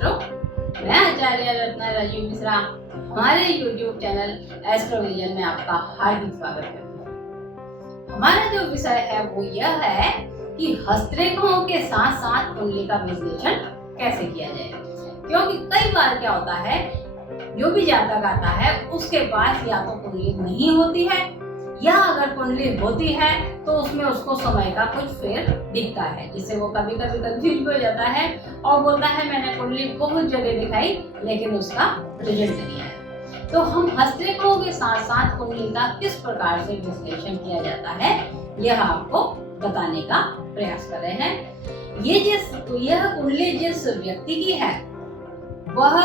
मित्रों, मैं आचार्य रत्ना राजीव मिश्रा हमारे YouTube चैनल एस्ट्रोविजन में आपका हार्दिक स्वागत करती हूँ। हमारा जो विषय है वो यह है कि हस्तरेखाओं के साथ साथ कुंडली का विश्लेषण कैसे किया जाए, क्योंकि कई बार क्या होता है, जो भी जातक आता है उसके पास या तो कुंडली नहीं होती है या अगर कुंडली होती है तो उसमें उसको समय का कुछ फेर दिखता है, जिससे वो कभी कभी कंफ्यूज हो जाता है और बोलता है मैंने कुंडली बहुत जगह दिखाई लेकिन उसका रिजल्ट नहीं आया। तो हम हस्तरेखाओं के साथ साथ कुंडली का किस प्रकार से विश्लेषण किया जाता है यह आपको बताने का प्रयास कर रहे हैं। यह कुंडली जिस व्यक्ति की है वह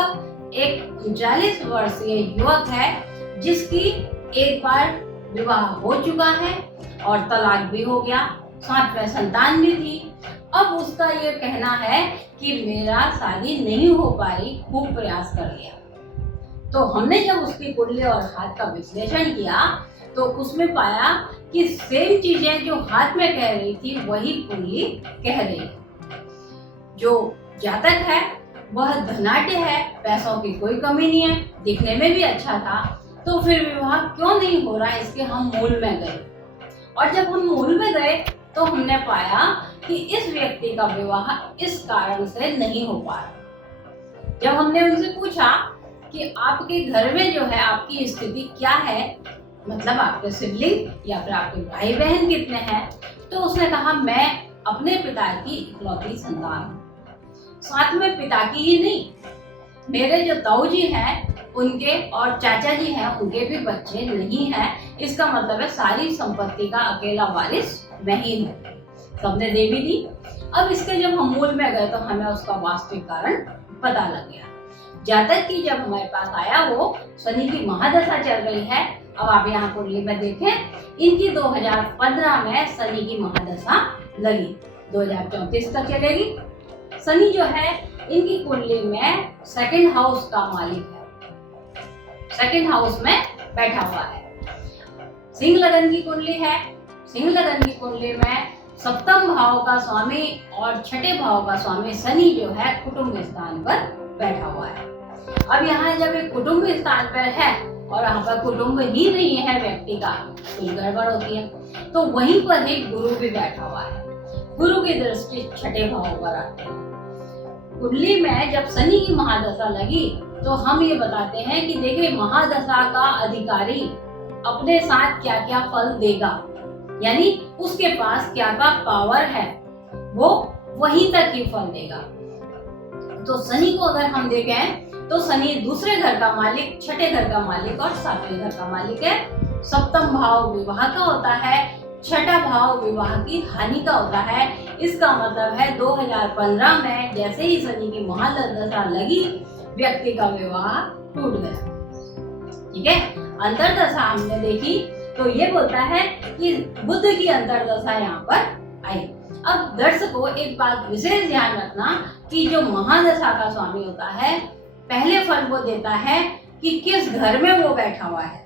एक 39 वर्षीय युवक है, जिसकी एक बार विवाह हो चुका है और तलाक भी हो गया, साथ में संतान भी थी। अब उसका ये कहना है कि मेरा शादी नहीं हो पाई, खूब प्रयास कर लिया। तो हमने जब उसकी कुंडली और हाथ का विश्लेषण किया तो उसमें पाया कि सेम चीजें जो हाथ में कह रही थी वही कुंडली कह रही है। जो जातक है वह धनाढ्य है, पैसों की कोई कमी नहीं है, दिखने में भी अच्छा था, तो फिर विवाह क्यों नहीं हो रहा है, इसके हम मूल में गए। और जब हम मूल में गए तो हमने पाया कि इस व्यक्ति का विवाह इस कारण से नहीं हो पा रहा। जब हमने उनसे पूछा कि आपके घर में जो है आपकी स्थिति क्या है, मतलब आपके सिबलिंग या फिर आपके भाई बहन कितने हैं, तो उसने कहा मैं अपने पिता की इकलौती संतान हूँ। साथ में पिता की ही नहीं, मेरे जो ताऊ जी हैं उनके और चाचा जी हैं उनके भी बच्चे नहीं हैं। इसका मतलब है सारी संपत्ति का अकेला वारिस मैं ही हूँ, सबने दे भी दी। अब इसके जब हम मूल में गए तो हमें उसका वास्तविक कारण पता लग गया। जातक की जब हमारे पास आया वो शनि की महादशा चल रही है। अब आप यहाँ कुंडली में देखें, इनकी 2015 में शनि की महादशा लगी, 2034 तक चलेगी। शनि जो है इनकी कुंडली में सेकंड हाउस का मालिक है, सेकंड हाउस में बैठा हुआ है। सिंह लगन की कुंडली है, सिंह लगन की कुंडली में सप्तम भाव का स्वामी और छठे भाव का स्वामी शनि जो है कुटुंब स्थान पर बैठा हुआ है। अब यहाँ जब एक कुटुंब स्थान पर है और यहाँ पर कुटुंब ही नहीं है व्यक्ति का, कुछ गड़बड़ होती है। तो वहीं पर एक गुरु भी बैठा हुआ है, गुरु की दृष्टि छठे भाव पर आती है। कुंडली में जब शनि की महादशा लगी तो हम ये बताते हैं कि देखिए महादशा का अधिकारी अपने साथ क्या क्या फल देगा, यानी उसके पास क्या क्या पावर है वो वहीं तक ही फल देगा। तो शनि को अगर हम देखें तो शनि दूसरे घर का मालिक, छठे घर का मालिक और सातवें घर का मालिक है। सप्तम भाव विवाह का होता है, छठा भाव विवाह की हानि का होता है। इसका मतलब है 2015 में जैसे ही शनि की महादशा लगी व्यक्ति का विवाह टूट गया। ठीक है, अंतरदशा हमने देखी तो ये बोलता है कि बुध की अंतरदशा यहाँ पर आई। अब दर्शकों एक बात विशेष ध्यान रखना कि जो महादशा का स्वामी होता है पहले फल वो देता है कि किस घर में वो बैठा हुआ है,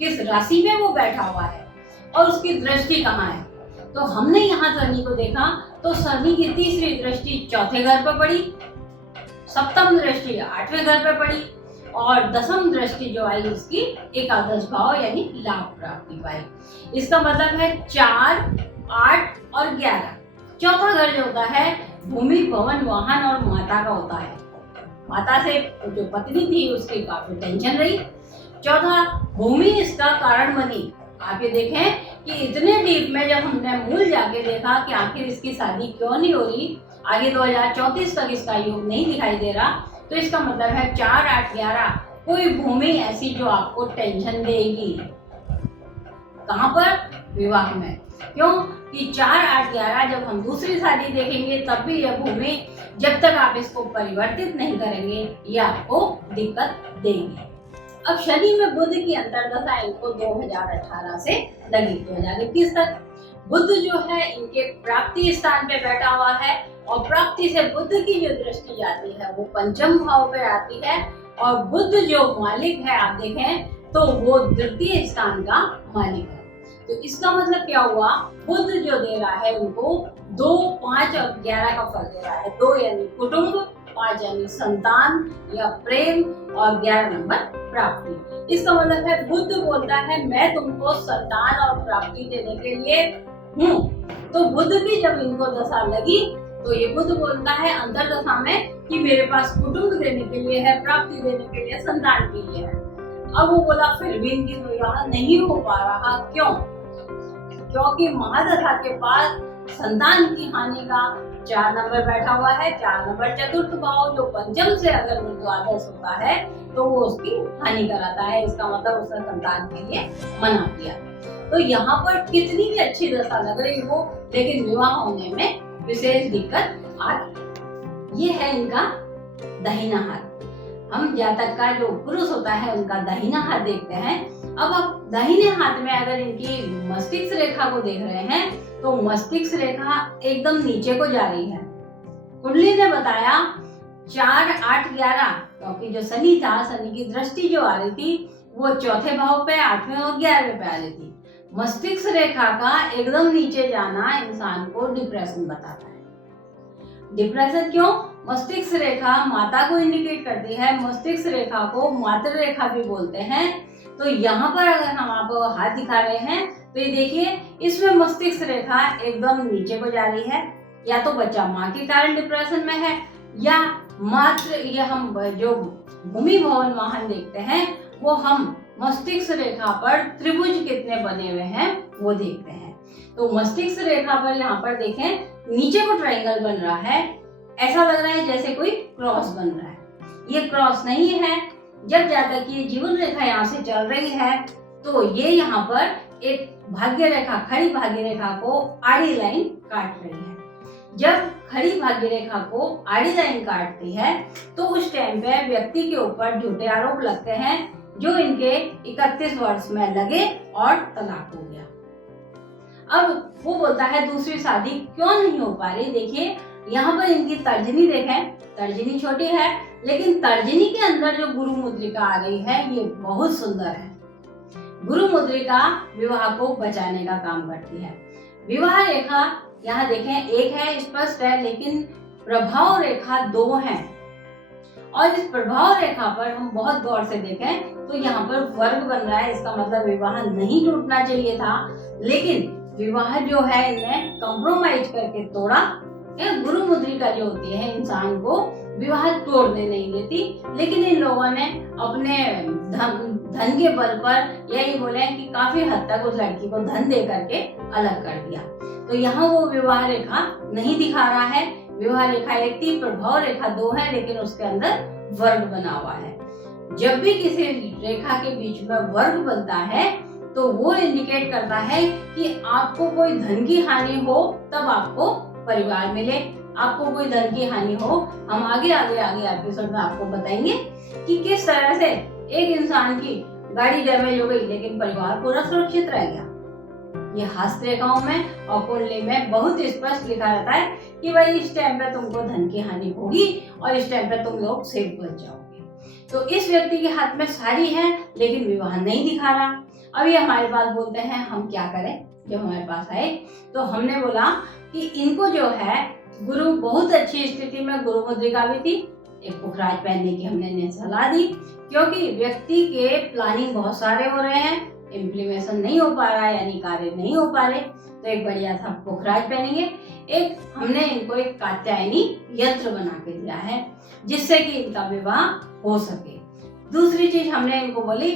किस राशि में वो बैठा हुआ है और उसकी दृष्टि कहाँ है। तो हमने यहाँ शनि को देखा तो शनि की तीसरी दृष्टि चौथे घर पर पड़ी, सप्तम दृष्टि 8वें घर पर पड़ी और दसम दृष्टि जो आई उसकी एकादश भाव यानी लाभ प्राप्ति पाई। इसका मतलब है 4, 8 और 11। चौथा घर जो होता है भूमि, भवन, वाहन और माता का होता है। माता से जो पत्नी थी उसकी काफी टेंशन रही। चौथा भूमि इसका कारण बनी। आप ये देखें कि इतने डीप में जब हमने मूल जाके देखा कि आखिर इसकी शादी क्यों नहीं हो रही, आगे 2034 तक इसका योग नहीं दिखाई दे रहा, तो इसका मतलब है 4, 8, 11 कोई भूमि ऐसी जो आपको टेंशन देगी। कहाँ पर? विवाह में। क्यों कि 4, 8, 11 जब हम दूसरी शादी देखेंगे तब भी यह भूमि जब तक आप इसको परिवर्तित नहीं करेंगे ये आपको दिक्कत देंगे। अब शनि में बुध की अंतरदशा इनको 2018 से लगी 2021 तक। बुध जो है इनके प्राप्ति स्थान पे बैठा हुआ है और प्राप्ति से बुध की जो दृष्टि जाती है वो पंचम भाव पे आती है और बुध जो मालिक है आप देखें तो वो द्वितीय स्थान का मालिक है। तो इसका मतलब क्या हुआ, बुध जो दे रहा है उनको 2, 5 और 11 का फल दे रहा है। 2 यानी कुटुंब 5 यानी संतान या प्रेम और 11 नंबर प्राप्ति। इसका मतलब है बुध बोलता है मैं तुमको संतान और प्राप्ति देने के लिए हूँ। तो बुध की जब इनको दशा लगी तो ये बुध बोलता है अंतर दशा में कि मेरे पास कुटुंब देने के लिए है, प्राप्ति देने के लिए, संतान के लिए है। अब वो बोला फिर भी इनकी विवाह नहीं हो पा रहा, क्यों? क्योंकि महादशा के पास संतान की हानि का 4 नंबर बैठा हुआ है। 4 नंबर चतुर्थ भाव जो पंचम से अगर द्वादश होता है तो वो उसकी हानि कराता है। इसका मतलब उसने संतान के लिए मना किया। तो यहाँ पर कितनी भी अच्छी दशा लग रही हो लेकिन विवाह होने में विशेष दिक्कत आ रही। ये है इनका दाहिना हाथ। हम जातक का जो पुरुष होता है उनका दाहिना हाथ देखते हैं। अब आप दाहिने हाथ में अगर इनकी मस्तिष्क रेखा को देख रहे हैं तो मस्तिष्क रेखा एकदम नीचे को जा रही है। कुंडली ने बताया 4, 8, 11 क्योंकि जो शनि था, शनि की दृष्टि जो आ रही थी वो चौथे भाव पे, 8वें और 11वें पे आ रही थी। मस्तिष्क रेखा का एकदम नीचे जाना इंसान को डिप्रेशन बताता है। डिप्रेशन क्यों? मस्तिष्क रेखा माता को इंडिकेट करती है। मस्तिष्क रेखा को मातृ रेखा भी बोलते हैं। तो यहाँ पर अगर हम आपको हाथ दिखा रहे हैं तो ये देखिए इसमें मस्तिष्क रेखा एकदम नीचे को जा रही है। या तो बच्चा माँ के कारण डिप्रेशन में है या मात्र ये हम जो भूमि भवन वाहन देखते हैं वो हम मस्तिष्क रेखा पर त्रिभुज कितने बने हुए हैं वो देखते हैं। तो मस्तिष्क रेखा पर यहाँ पर देखें नीचे को ट्रायंगल बन रहा है। ऐसा लग रहा है जैसे कोई क्रॉस बन रहा है। ये क्रॉस नहीं है। जब जातक की जीवन रेखा यहाँ से चल रही है तो ये यहाँ पर एक भाग्य रेखा, खड़ी भाग्य रेखा को आड़ी लाइन काट रही है। जब खड़ी भाग्य रेखा को आड़ी लाइन काटती है तो उस टाइम पे व्यक्ति के ऊपर झूठे आरोप लगते हैं जो इनके 31 वर्ष में लगे और तलाक हो गया। अब वो बोलता है दूसरी शादी क्यों नहीं हो पा रही। देखिए यहाँ पर इनकी तर्जनी देखें, तर्जनी छोटी है लेकिन तर्जनी के अंदर जो गुरु मुद्रिका आ रही है ये बहुत सुंदर है। गुरु मुद्रिका विवाह को बचाने का काम करती है। विवाह रेखा यहाँ देखें एक है, स्पष्ट है, लेकिन प्रभाव रेखा 2 है। और इस प्रभाव रेखा पर हम बहुत गौर से देखें तो यहाँ पर वर्ग बन रहा है। इसका मतलब विवाह नहीं टूटना चाहिए था लेकिन विवाह जो है इन्हें कंप्रोमाइज करके तोड़ा। गुरु मुद्रिका जो होती है इंसान को विवाह तोड़ने नहीं देती, लेकिन इन लोगों ने अपने धन के बल पर यही बोले कि काफी हद तक उस लड़की को धन दे करके अलग कर दिया। तो यहाँ वो विवाह रेखा नहीं दिखा रहा है। विवाह रेखा 1 थी, प्रभाव रेखा 2 है लेकिन उसके अंदर वर्ग बना हुआ है। जब भी किसी रेखा के बीच में वर्ग बनता है तो वो इंडिकेट करता है कि आपको कोई धन की हानि हो तब आपको परिवार मिले, आपको कोई धन की हानि हो। हम आगे एपिसोड में आपको बताएंगे कि किस तरह से एक इंसान की गाड़ी डैमेज हो गई लेकिन परिवार पूरा सुरक्षित रह गया। ये हस्त रेखाओं में और कुंडली में बहुत स्पष्ट लिखा रहता है कि भाई इस टाइम पे तुमको धन की हानि होगी और इस टाइम पे तुम लोग सेफ बच जाओगे। तो इस व्यक्ति के हाथ में सारी है लेकिन विवाह नहीं दिखा रहा। अभी हमारे पास बोलते हैं हम क्या करें। जब हमारे पास आए तो हमने बोला कि इनको जो है गुरु बहुत अच्छी स्थिति में गुरु मुद्रिका भी थी। एक पुखराज पहनने की हमने इन्हें सलाह दी क्योंकि व्यक्ति के प्लानिंग बहुत सारे हो रहे हैं, इम्प्लीमेशन नहीं हो पा रहा है यानी कार्य नहीं हो पा रहे। तो एक बढ़िया सा पुखराज पहनेंगे। एक हमने इनको एक कात्यायनी यंत्र बना के दिया है जिससे कि इनका विवाह हो सके। दूसरी चीज हमने इनको बोली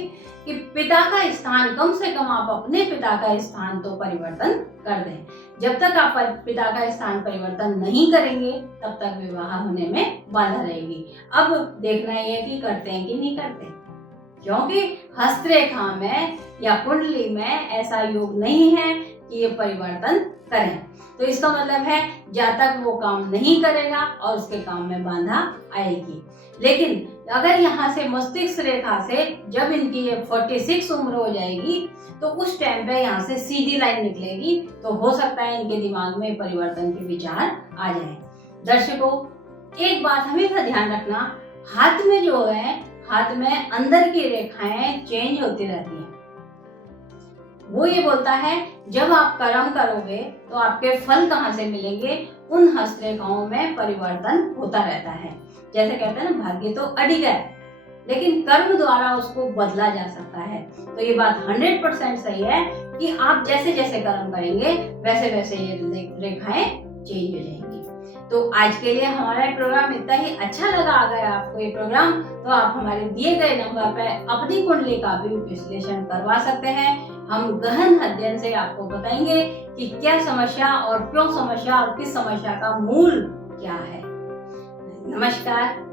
कि पिता का स्थान कम से कम आप अपने पिता का स्थान तो परिवर्तन कर दें। जब तक आप पिता का स्थान परिवर्तन नहीं करेंगे तब तक विवाह होने में बाधा रहेगी। अब देखना ये कि करते हैं कि नहीं करते, क्योंकि हस्तरेखा में या कुंडली में ऐसा योग नहीं है कि ये परिवर्तन करें। तो इसका मतलब है जब तक वो काम नहीं करेगा और उसके काम में बाधा आएगी। लेकिन अगर यहाँ से मस्तिष्क रेखा से जब इनकी ये 46 उम्र हो जाएगी तो उस टाइम पे यहाँ से सीधी लाइन निकलेगी तो हो सकता है इनके दिमाग में परिवर्तन के विचार आ जाए। दर्शकों, एक बात हमेशा ध्यान रखना, हाथ में जो है हाथ में अंदर की रेखाएं चेंज होती रहती हैं। वो ये बोलता है जब आप कर्म करोगे तो आपके फल कहाँ से मिलेंगे, उन हस्तरेखाओं में परिवर्तन होता रहता है। जैसे कहते हैं ना, भाग्य तो अडिग है लेकिन कर्म द्वारा उसको बदला जा सकता है। तो ये बात 100% सही है कि आप जैसे जैसे कर्म करेंगे वैसे वैसे ये रेखाएं चेंज हो जाएंगी। तो आज के लिए हमारा प्रोग्राम इतना ही। अच्छा लगा अगर आपको ये प्रोग्राम, तो आप हमारे दिए गए नंबर पर अपनी कुंडली का भी विश्लेषण करवा सकते हैं। हम गहन अध्ययन से आपको बताएंगे कि क्या समस्या और क्यों समस्या और किस समस्या का मूल क्या है। नमस्कार।